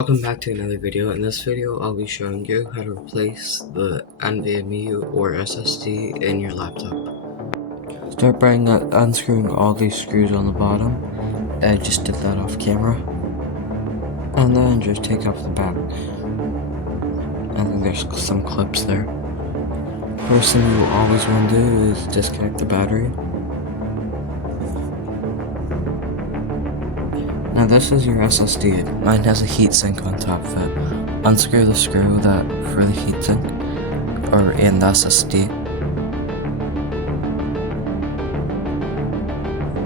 Welcome back to another video. In this video, I'll be showing you how to replace the NVMe or SSD in your laptop. Start by unscrewing all these screws on the bottom. I just did that off camera. And then just take off the back. I think there's some clips there. First thing you always want to do is disconnect the battery. Now this is your SSD. Mine has a heatsink on top of it. Unscrew the screw for the heatsink, or in the SSD.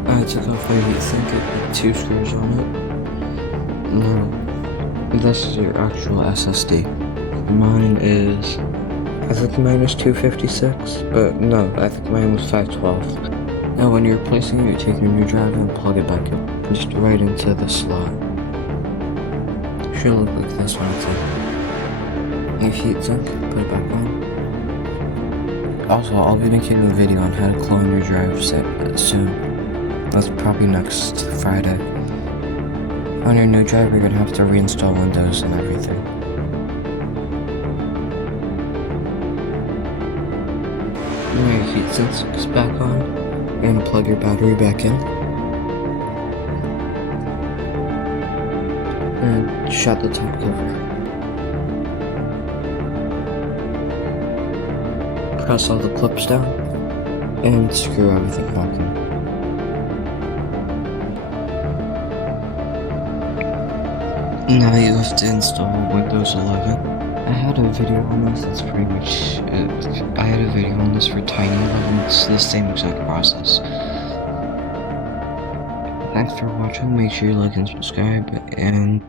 I took off my heatsink, it had 2 screws on it. Now, this is your actual SSD. Mine is, I think mine is 256, but no, I think mine was 512. Now when you're replacing it, you take your new drive and plug it back in. Just right into the slot. It should look like this when it's in. Your heatsink, put it back on. Also, I'll be making a video on how to clone your drive soon. That's probably next Friday. On your new drive, you're gonna have to reinstall Windows and everything. Now your heatsink is back on, and plug your battery back in. And shut the top cover. Press all the clips down and screw everything back in. Now you have to install Windows 11. I had a video on this, it's pretty much it. I had a video on this for Tiny 11, it's the same exact process. Thanks for watching, make sure you like and subscribe, and